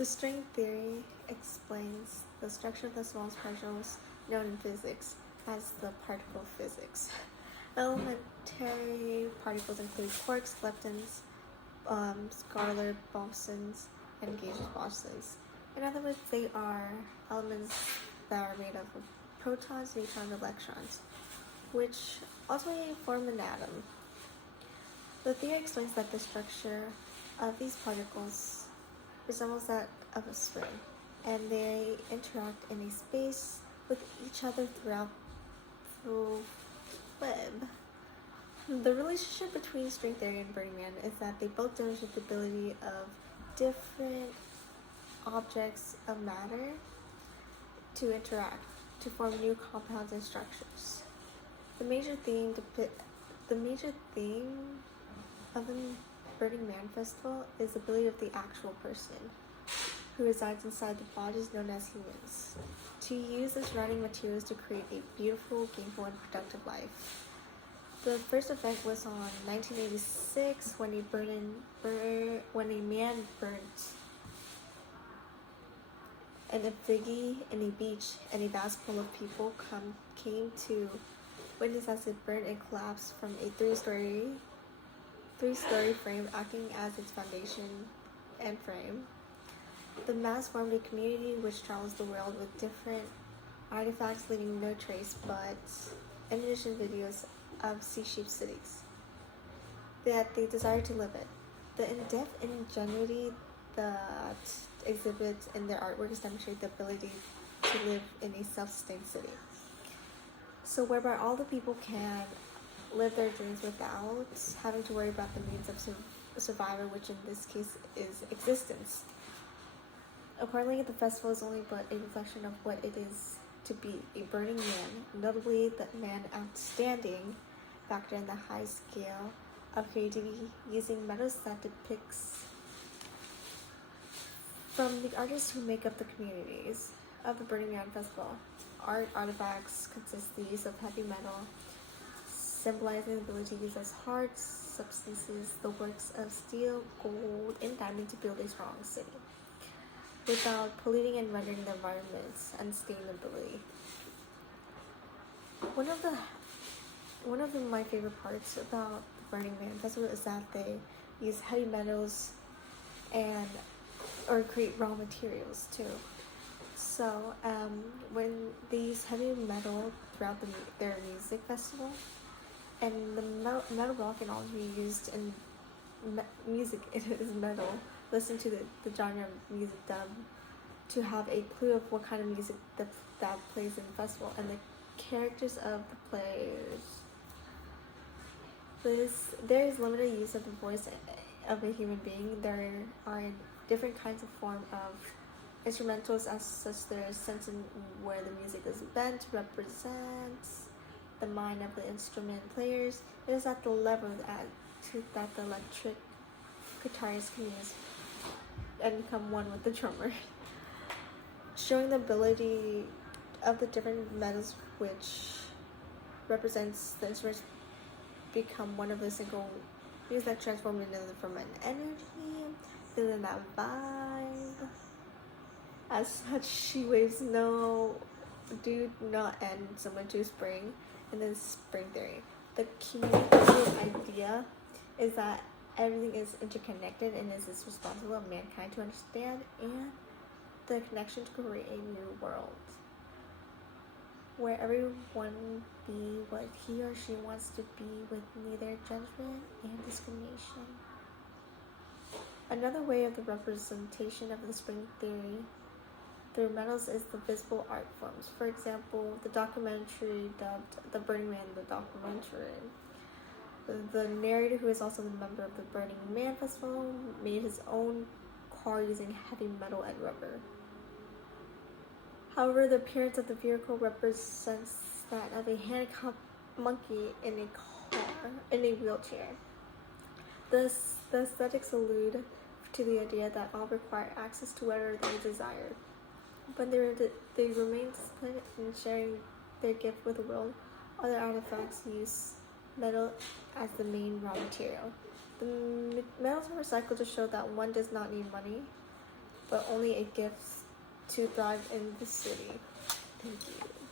The string theory explains the structure of the smallest particles known in physics as the particle physics. Elementary particles include quarks, leptons, scalar bosons, and gauge bosons. In other words, they are elements that are made up of protons, neutrons, and electrons, which ultimately form an atom. The theory explains that the structure of these particles resembles that of a spring, and they interact in a space with each other throughout the web. The relationship between string theory and Burning Man is that they both demonstrate the ability of different objects of matter to interact to form new compounds and structures. The major theme of the Burning Man Festival is the ability of the actual person who resides inside the bodies known as humans to use the surrounding materials to create a beautiful, gainful, and productive life. The first event was on 1986 when a man burnt an effigy in a beach, and a vast pool of people came to witness as it burned and collapsed from a three-story frame, acting as its foundation and frame. The mass formed a community which travels the world with different artifacts, leaving no trace but, in addition, videos of sea-shaped cities that they desire to live in. The in-depth ingenuity that exhibits in their artworks demonstrate the ability to live in a self-sustained city. So whereby all the people can live their dreams without having to worry about the means of survival, which in this case is existence. Accordingly, the festival is only but a reflection of what it is to be a burning man, notably the man outstanding factor in the high scale of creativity using metals that depicts from the artists who make up the communities of the Burning Man Festival. Art artifacts consist the use of heavy metal, symbolizing the ability to use as hard substances the works of steel, gold, and diamond to build a strong city without polluting and rendering the environment unsustainability. One of my favorite parts about the Burning Man Festival is that they use heavy metals or create raw materials too. So when they use heavy metal throughout their music festival, and the metal rock can also be used in music, it is metal. Listen to the genre of music dub to have a clue of what kind of music that plays in the festival and the characters of the players. There is limited use of the voice of a human being. There are different kinds of form of instrumentals such there is sense in where the music is bent to represent the mind of the instrument players. It is at the level that the electric guitarist can use and become one with the drummer, showing the ability of the different metals which represents the instruments become one of the single music that transform into from an energy, feeling that vibe. As such, she waves do not end similar to spring, and then spring theory. The communicative idea is that everything is interconnected and is responsible of mankind to understand and the connection to create a new world where everyone be what he or she wants to be with neither judgment and discrimination. Another way of the representation of the spring theory through metals is the visible art forms. For example, the documentary dubbed The Burning Man, the documentary. The narrator, who is also the member of the Burning Man Festival, made his own car using heavy metal and rubber. However, the appearance of the vehicle represents that of a handicapped monkey in a wheelchair. The aesthetics allude to the idea that all require access to whatever they desire, but they remain split in sharing their gift with the world. Other artifacts use metal as the main raw material. The metals are recycled to show that one does not need money. but only a gift to thrive in the city. Thank you.